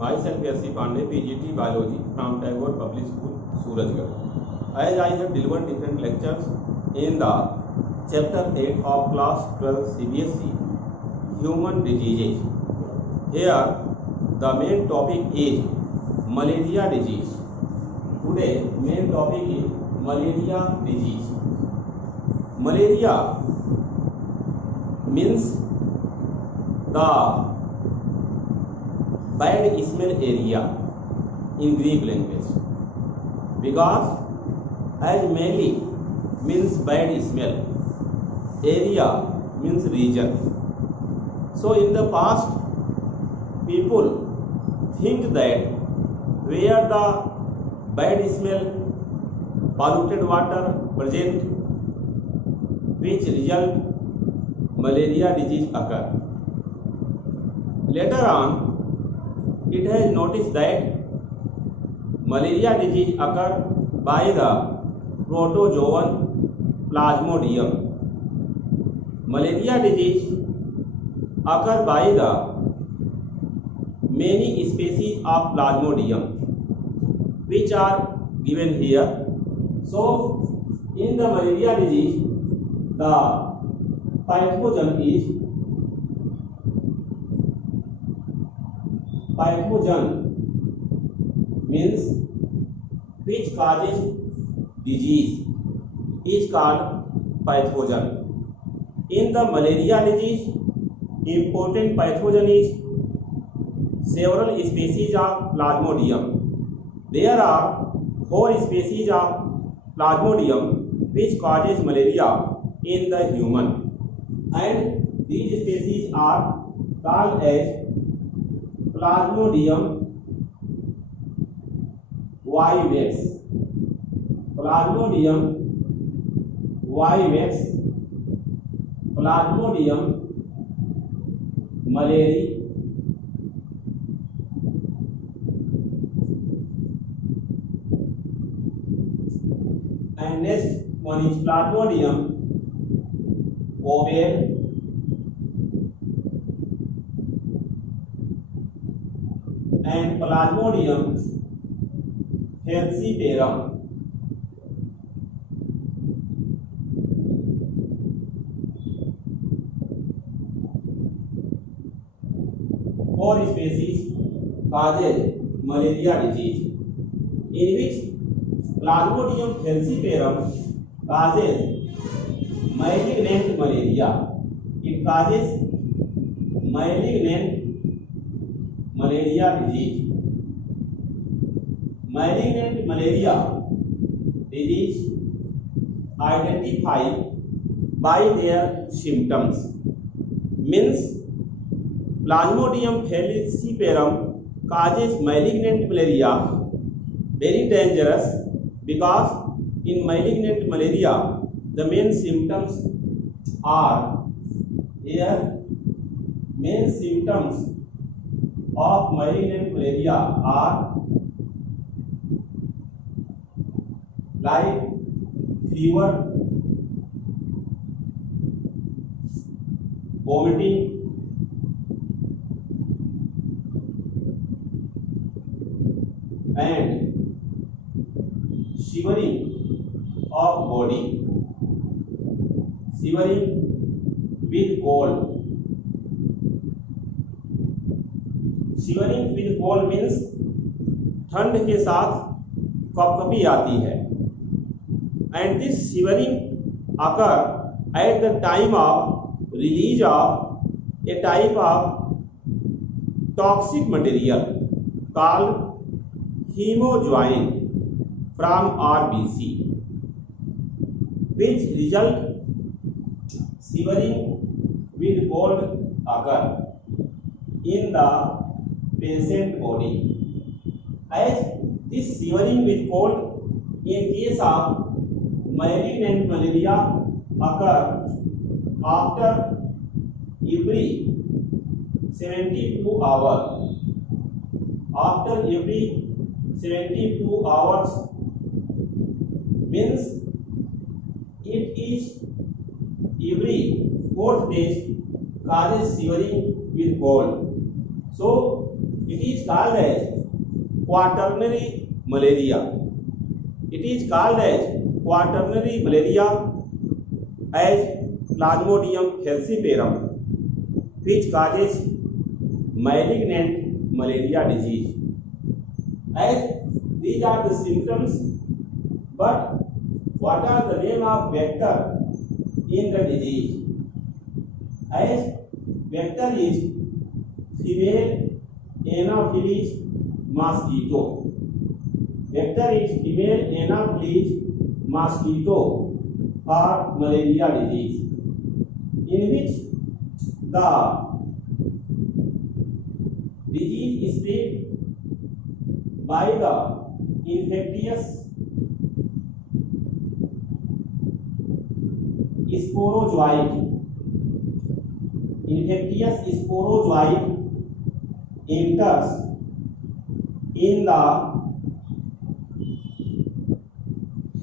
Myself S.C. Pandey, PGT Biology from Tagore Public School, Surajgarh. As I have delivered different lectures in the Chapter 8 of Class 12 CBSE, Human Diseases. Here, the main topic is malaria disease. Today, main topic is malaria disease. Malaria means the bad smell area in Greek language, because as meli means bad smell, area means region. So in the past, people think that where the bad smell, polluted water present, which result malaria disease occur. Later on, it has noticed that malaria disease occur by the protozoan Plasmodium. Malaria disease occur by the many species of Plasmodium, which are given here. So, in the malaria disease, the pathogen means which causes disease is called pathogen. In the malaria disease, important pathogen is several species of Plasmodium. There are 4 species of Plasmodium which causes malaria in the human, and these species are called as Plasmodium vivax, Plasmodium vivax, Plasmodium malariae, and next one is Plasmodium ovale, and Plasmodium falciparum. Four species causes malaria disease, in which Plasmodium falciparum causes malignant malaria. It causes malignant malaria disease. Malignant malaria disease identified by their symptoms, means Plasmodium falciparum causes malignant malaria, very dangerous, because in malignant malaria the main symptoms are main symptoms of malignant malaria are like fever, vomiting, and shivering of body, shivering with cold. Shivering with cold means ठंड के साथ कपकपी आती है, and this shivering occur at the time of release of a type of toxic material called haemozoin from RBC, which result shivering with cold occur in the patient body. As this shivering with cold in case of malignant malaria occur after every 72 hours. After every 72 hours means it is every 4th day causes shivering with cold. So It is called as quaternary malaria. It is called as quaternary malaria as Plasmodium falciparum, which causes malignant malaria disease. As these are the symptoms, but what are the name of vector in the disease? As vector is female Anopheles mosquito. Vector is female Anopheles mosquito for malaria disease, in which the disease is spread by the infectious sporozoite. Infectious sporozoite enters in the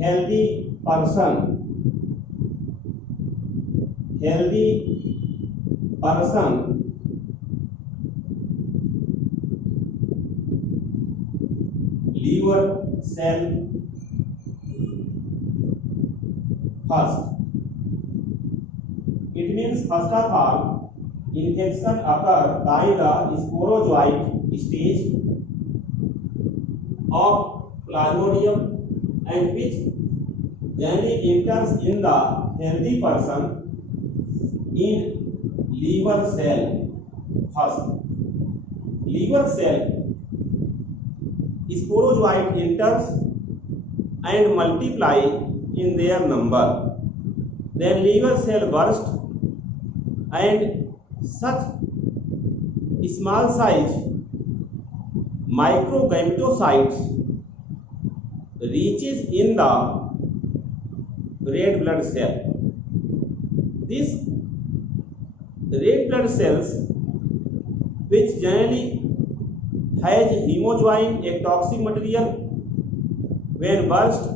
healthy person. Liver cell first. It means first of all, infection occurs by the sporozoite stage of Plasmodium, and which generally enters in the healthy person in liver cell first. Liver cell sporozoite enters and multiply in their number. Then liver cell burst, and such small size microgametocytes reaches in the red blood cell. These red blood cells, which generally has hemoglobin, a toxic material, when burst,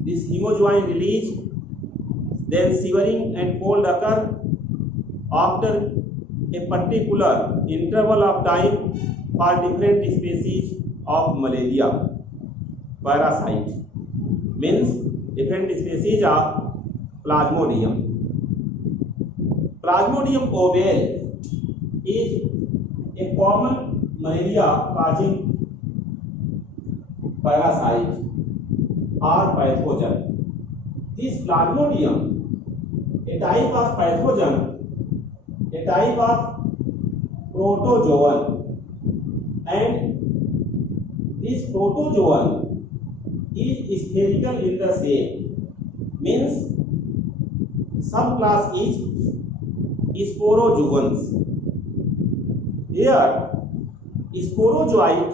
this hemoglobin release, then shivering and cold occur after a particular interval of time for different species of malaria parasite, means different species of Plasmodium. Plasmodium ovale is a common malaria causing parasite or pathogen. This Plasmodium, a type of pathogen, a type of protozoan, and this protozoan is spherical in the shape, means subclass is sporozoans. Here, sporozoite,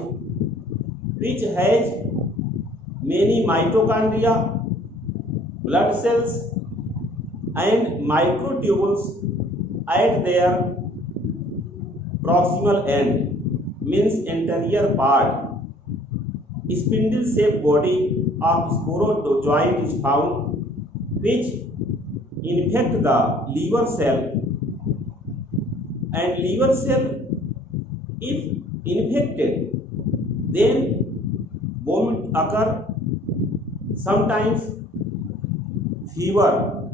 which has many mitochondria, blood cells, and microtubules at their proximal end, means anterior part. Spindle-shaped body of sporozoite is found, which infect the liver cell, and liver cell, if infected, then vomit occur, sometimes fever,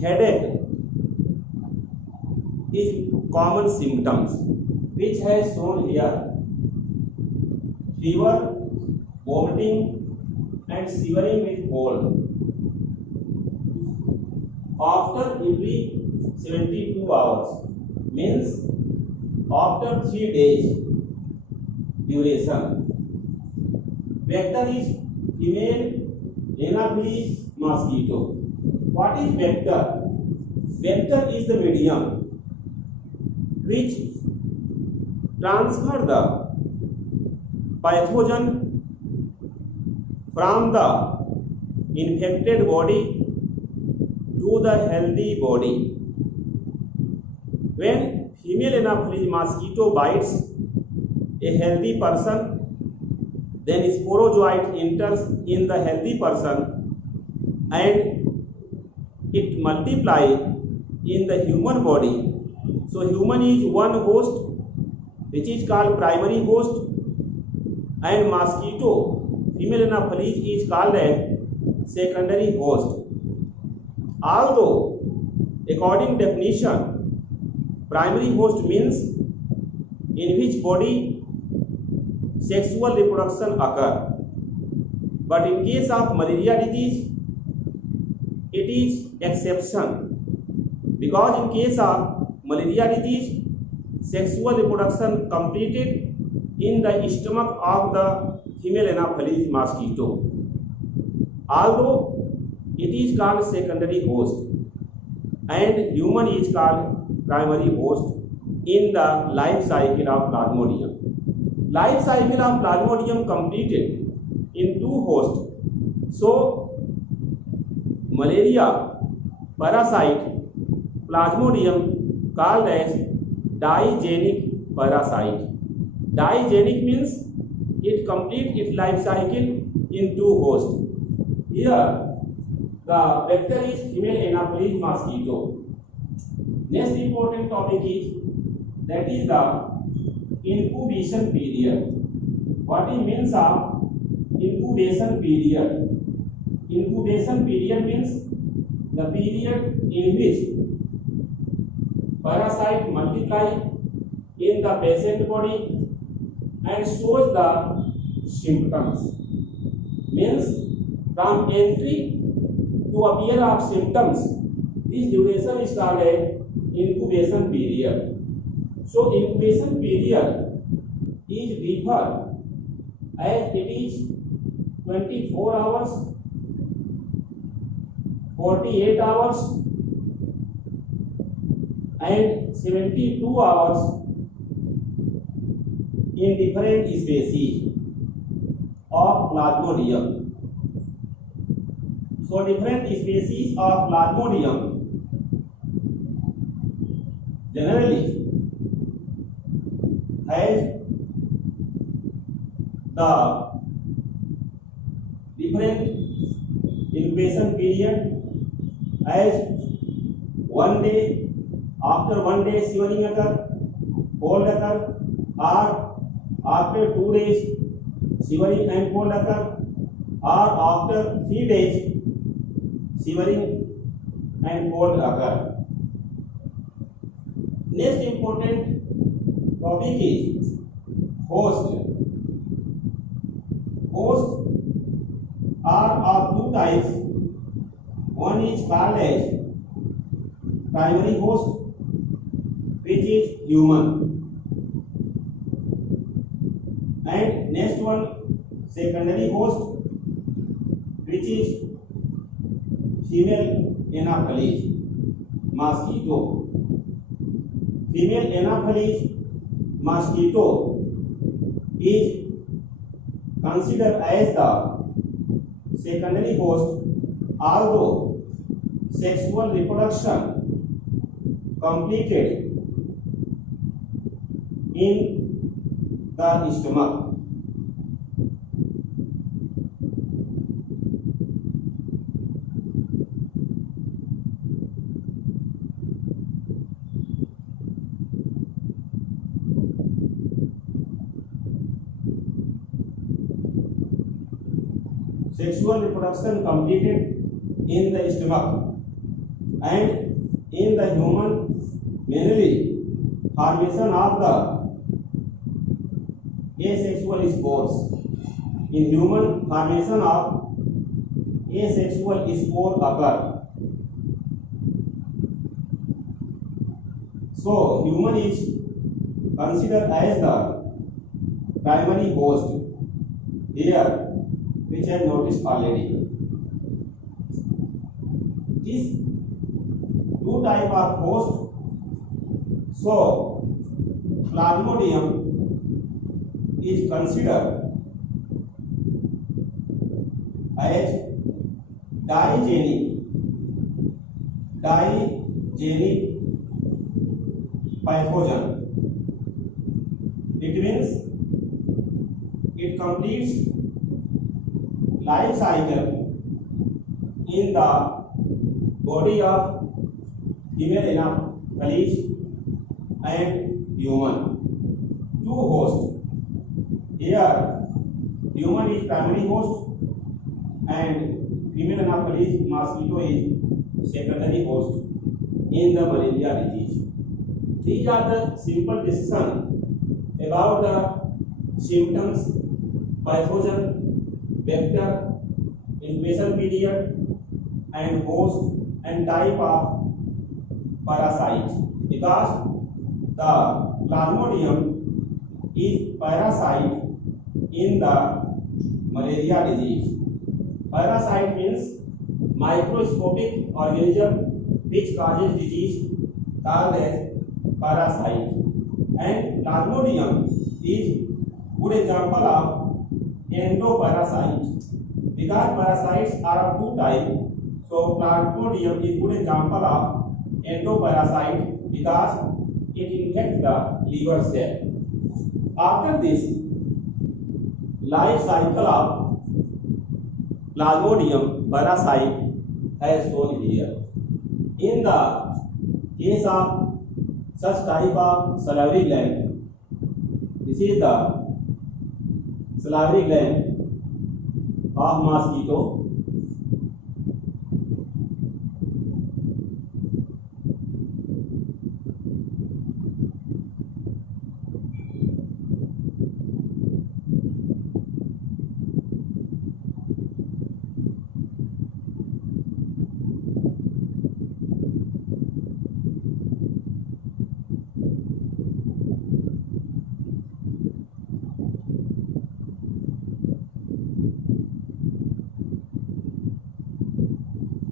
headache is common symptoms, which has shown here. Fever, vomiting, and shivering with cold after every 72 hours, means after 3 days duration. Vector is female Anopheles mosquito. What is vector? Vector is the medium which transfer the pathogen from the infected body to the healthy body. When female Anopheles mosquito bites a healthy person, then sporozoite enters in the healthy person and it multiplies in the human body. So human is one host which is called primary host, and mosquito, female Anopheles, is called as secondary host. Although, according definition, primary host means in which body sexual reproduction occur, but in case of malaria disease, it is exception, because in case of malaria disease, sexual reproduction completed in the stomach of the female Anopheles mosquito. Although it is called secondary host and human is called primary host in the life cycle of Plasmodium. Life cycle of Plasmodium completed in two hosts. So, malaria parasite Plasmodium called as digenic parasite. Digenic means it completes its life cycle in two hosts. Here, the vector is female Anopheles mosquito. Next important topic is that is the incubation period. What it means of incubation period? Incubation period means the period in which parasite multiply in the patient body and shows the symptoms. Means from entry to appear of symptoms, this duration is called a incubation period. So incubation period is referred as it is 24 hours, 48 hours and 72 hours in different species of Plasmodium. So different species of Plasmodium generally has the different incubation period as 1 day, after 1 day shivering occur, cold occur, or after 2 days shivering and cold occur, or after 3 days shivering and cold occur. Next important topic is host. Hosts are of two types. One is called as primary host, which is human, and next one secondary host, which is female Anopheles mosquito. Female Anopheles mosquito is considered as the secondary host, although sexual reproduction completed in the stomach. Sexual reproduction completed in the stomach, and in the human mainly formation of the asexual spores. In human, formation of asexual spore occur. So human is considered as the primary host here, which I noticed already. These two type of host. So Plasmodium is considered as digenic pathogen. It means it completes life cycle in the body of female Anopheles and human. Here, human is primary host and female Anopheles mosquito is secondary host in the malaria disease. These are the simple discussion about the symptoms, pathogen, vector, incubation period, and host and type of parasite. Because the Plasmodium is parasite in the malaria disease. Parasite means microscopic organism which causes disease called as parasite. And Plasmodium is good example of endoparasite. Because parasites are of two types, so Plasmodium is good example of endoparasite because it infects the liver cell. After this, life cycle of Plasmodium parasite has shown here. In the case of such type of salivary gland, this is the salivary gland of mosquito.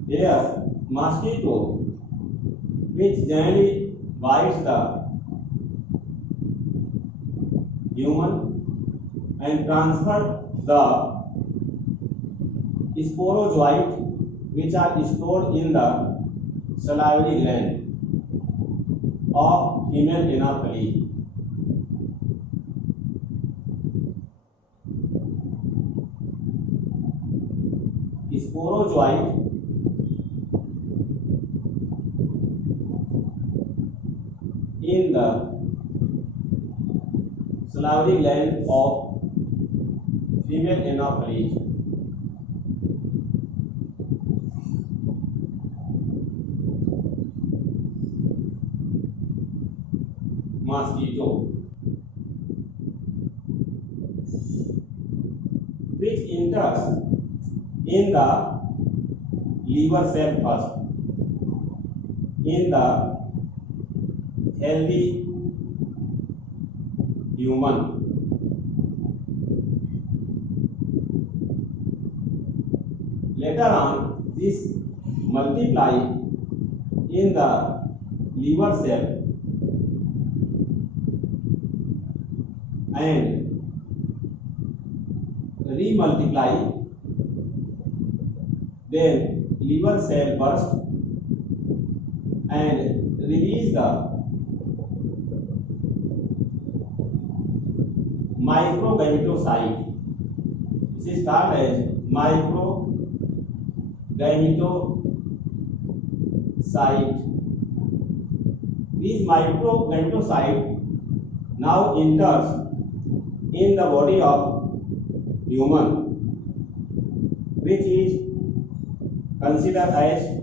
Here, mosquito which generally bites the human and transfer the sporozoite which are stored in the salivary gland of female Anopheles. Sporozoite in the salivary gland of female Anopheles. Mosquito which enters in the liver cell first in the healthy human. Later on, this multiply in the liver cell and re-multiply, then liver cell burst and release the microgametocyte. This is called as microgametocyte. These microgametocyte now enters in the body of human, which is considered as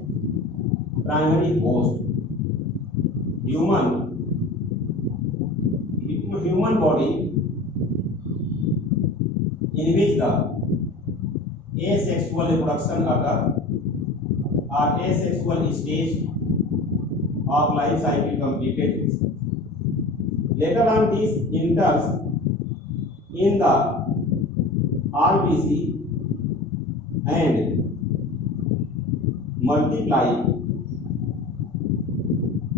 primary host. Human body in which the asexual reproduction occur or asexual stage of life cycle completed. Later on, this enters in the RBC and multiply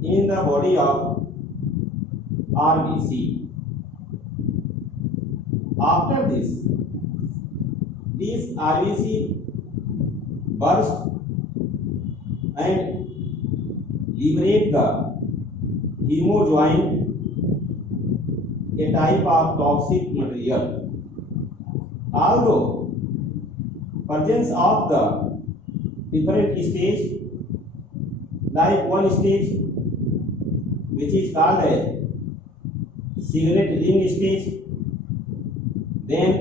in the body of RBC. After this, RBC burst and liberate the hemojoin, a type of toxic material. Although presence of the different stage, like one stage which is called a cigarette ring stage, then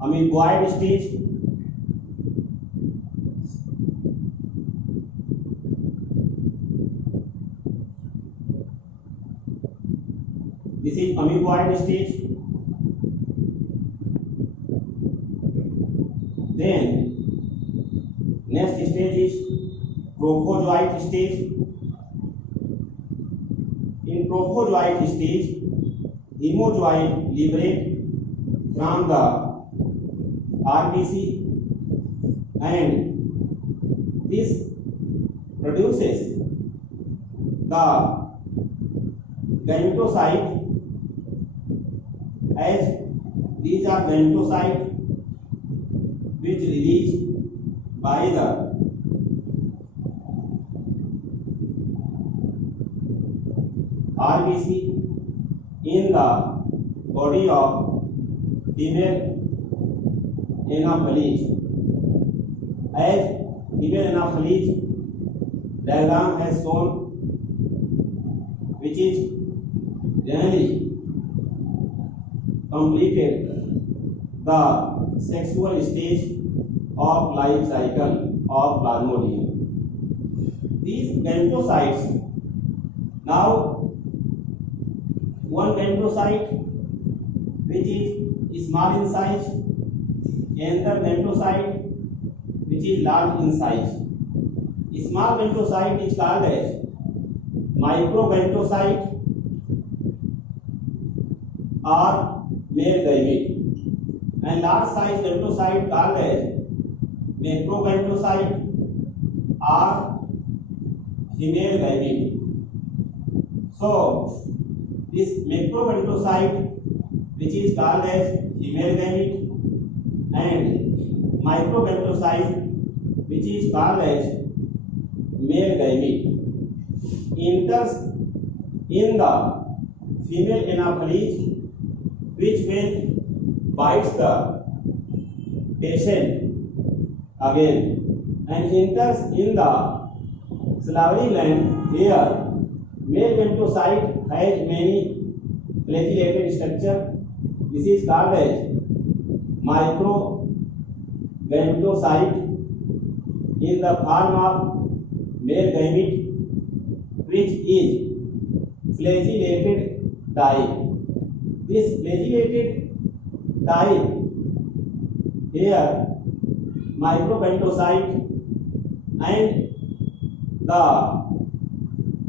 amoeboid stage, this is amoeboid stage, then next stage is prophozoite stage. In prophozoite stage, hemozoid liberate from the RBC and this produces the gametocyte, as these are gametocyte which released by the RBC in the body of female anopheles. As female anopheles diagram has shown, which is generally completed the sexual stage of life cycle of Plasmodium. These gametocytes, now one gametocyte which is small in size, another gametocyte which is large in size. Small gametocyte is called as microgametocyte or male gamete, and large size gametocyte called as macrogametocyte or female gamete. So this macrogametocyte, which is called as female gamete, and microgametocyte, which is called as male gamete, enters in the female anopheles, which will bites the patient again and enters in the salivary gland. Here male gametocyte has many flagellated structure. This is called as microgametocyte in the form of male gamete, which is flagellated type. This flagellated type, here microgametocyte, and the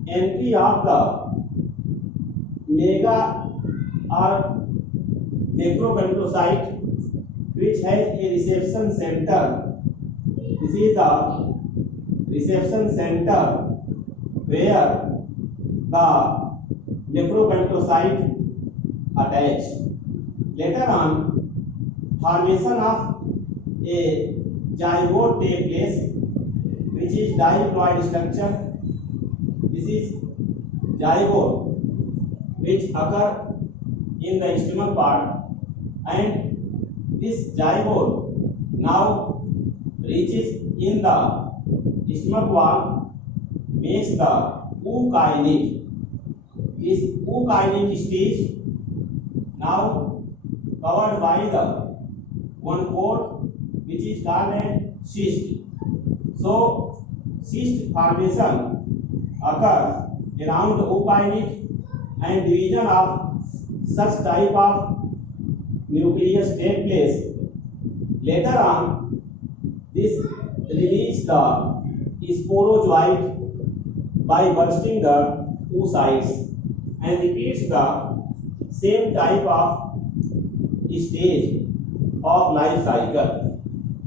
entry of the mega or macrogametocyte, which has a reception center. This is the reception center where the macrogametocyte attach. Later on, formation of a zygote take place, which is diploid structure. This is zygote which occur in the stomach part, and this zygote now reaches in the stomach wall, makes the ookinete. This ookinete stage now covered by the one coat, which is called as cyst. So cyst formation occurs around the ookinete, and division of such type of nucleus take place. Later on, this release the sporozoite by bursting the oocytes and repeats the same type of stage of life cycle.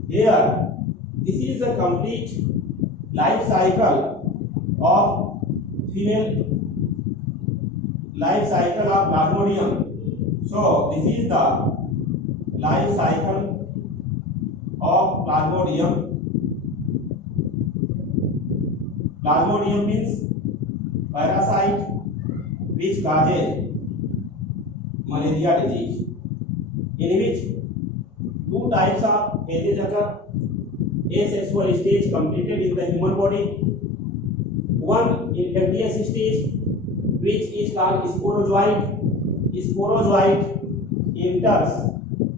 Here, this is a complete life cycle of female life cycle of Plasmodium. So this is the life cycle of Plasmodium. Plasmodium means parasite which causes malaria disease, in which two types of phases occur. Asexual stage completed in the human body, one infectious stage which is called sporozoite. Sporozoite enters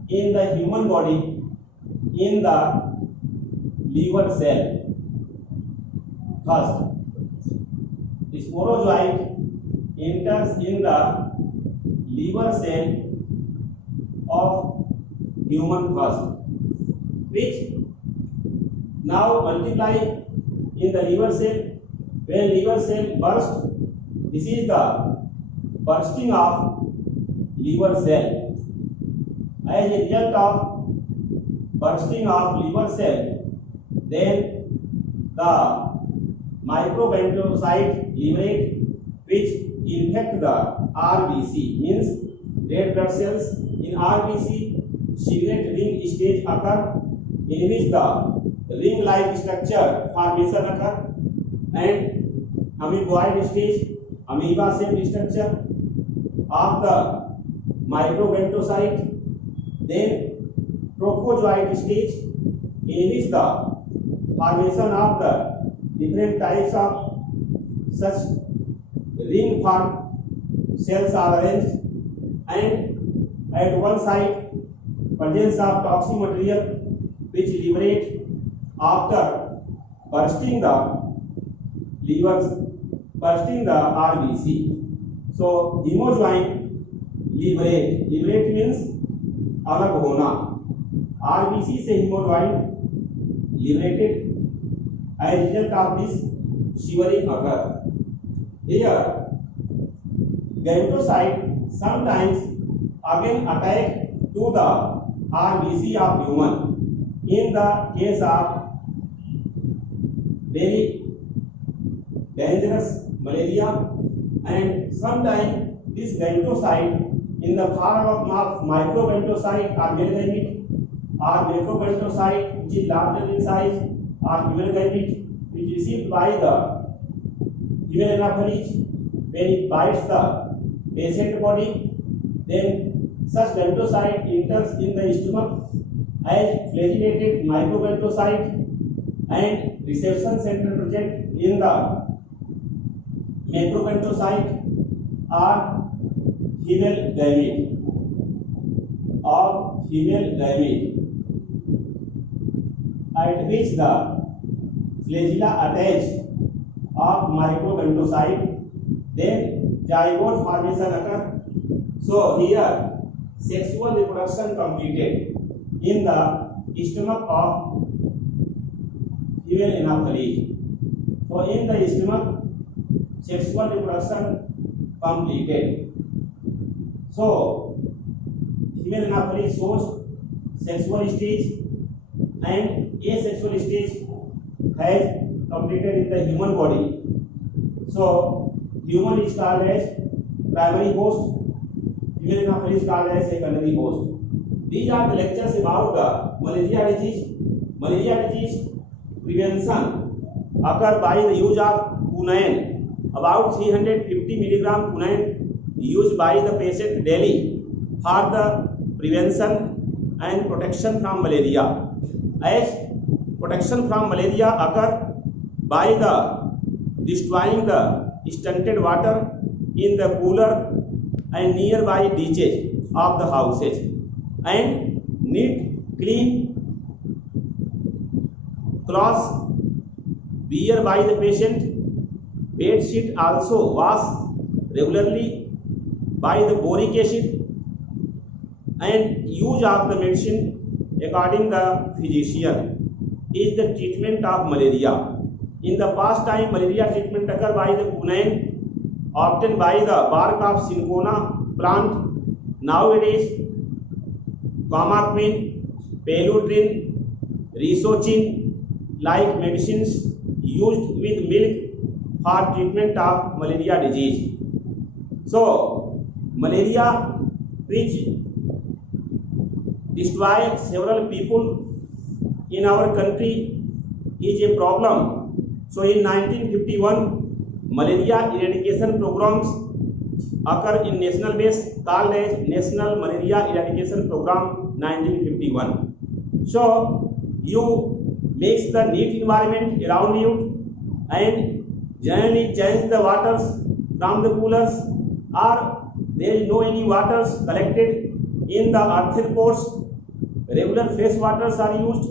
in the human body in the liver cell. First, sporozoite enters in the liver cell of human first, which now multiply in the liver cell. When liver cell burst, this is the bursting of liver cell. As a result of bursting of liver cell, then the microbentosite liberate, which infect the RBC, means red blood cells. In RBC, secret ring stage occur, in which the ring-like structure formation occur, and amoeboid stage, amoeba-shaped structure of the microbentosite. Then trophozoite stage, in which the formation of the different types of such ring form cells are arranged, and at one side presence of toxic material which liberate after bursting the RBC. So hemojoint liberate means अलग होना. RBC से hemojoint liberated. As a result of this, shivering occur. Here, gametocyte sometimes again attack to the RBC of human. In the case of very dangerous malaria, and sometimes this gametocyte in the form of microbentosite or male or macrobentosite, which is larger in size, or female gamete, which is received by the female anopheles. When it bites the patient body, then such gametocyte enters in the stomach as flagellated microbentosite, and reception center present in the macrobentosite or female gamete at which the flagella attached of microbentosite, then zygote formation occur. So here sexual reproduction completed in the stomach of female anopheles. So in the stomach, sexual reproduction completed. So female anopheles shows sexual stage, and asexual stage has completed in the human body. So human is called as primary host, female anopheles called as secondary host. These are the lectures about the malaria disease. Malaria disease prevention occur by the use of quinine. About 350 milligram quinine used by the patient daily for the prevention and protection from malaria. As protection from malaria occur by the destroying the stunted water in the cooler and nearby ditches of the houses, and neat, clean cloths wear by the patient. Bed sheet also wash regularly by the boric acid, and use of the medicine according the physician is the treatment of malaria. In the past time, malaria treatment occurred by the quinine obtained by the bark of cinchona plant. Nowadays, Comaquin, Peludrin, Risocin like medicines used with milk for treatment of malaria disease. So, malaria which destroy several people in our country is a problem. So in 1951, malaria eradication programs occur in national base called as National Malaria Eradication Program 1951. So you make the neat environment around you, and generally change the waters from the coolers, or there is no any waters collected In the earthen pots, regular fresh waters are used.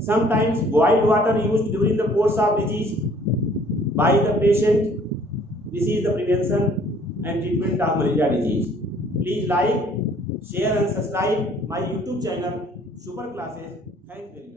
Sometimes boiled water used during the course of disease by the patient. This is the prevention and treatment of malaria disease. Please like, share and subscribe my YouTube channel Super Classes. Thanks very much.